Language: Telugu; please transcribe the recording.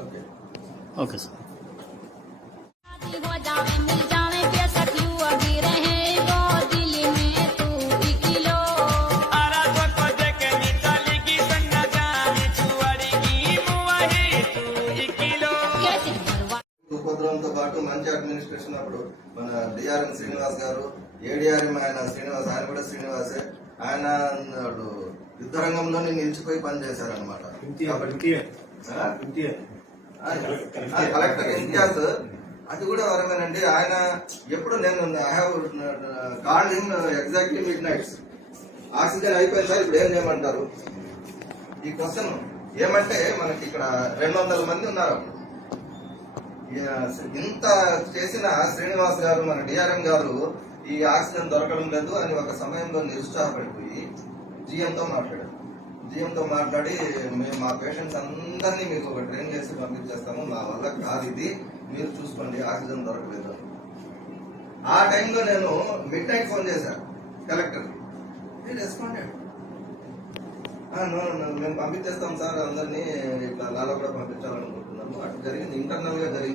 Okay okay sir. ఉపద్రవంతో పాటు మంచి అడ్మినిస్ట్రేషన్ అప్పుడు మన డిఆర్ఎం శ్రీనివాస్ గారు, ఏడిఆర్ఎం ఆయన శ్రీనివాస్, ఆయన కూడా శ్రీనివాసే. ఆయన యుద్ధ రంగంలోనే నిలిచిపోయి పనిచేశారనమాట. కలెక్టర్ ఇంతియాజ్ అది కూడా వరమేనండి. ఆయన ఎప్పుడు నేను I have called him exactly mid nights. Oxygen అయిపోయింది సార్, ఇప్పుడు ఏం చేయమంటారు? ఈ క్వశ్చన్ ఏమంటే మనకి ఇక్కడ 200 మంది ఉన్నారు. ఇంత చేసిన శ్రీనివాస్ గారు, మన డిఆర్ఎం గారు ఈ ఆక్సిజన్ దొరకడం లేదు అని ఒక సమయంలో నిరుత్సాహపడిపోయి జిఎంతో మాట్లాడారు. జిఎంతో మాట్లాడి, మేము మా పేషెంట్స్ అందరినీ మీకు ఒక ట్రైన్ చేసి పంపించేస్తాము, నా వల్ల కాదు ఇది, మీరు చూసుకోండి, ఆక్సిజన్ దొరకలేదు. ఆ టైంలో నేను మిడ్ నైట్ ఫోన్ చేశాను కలెక్టర్. రెస్పాండెడ్, మేము పంపించేస్తాం సార్ అందరినీ, ఇట్లా నాలో కూడా పంపించాలనుకుంటున్నాము. అటు జరిగింది, ఇంటర్నల్ గా జరిగింది.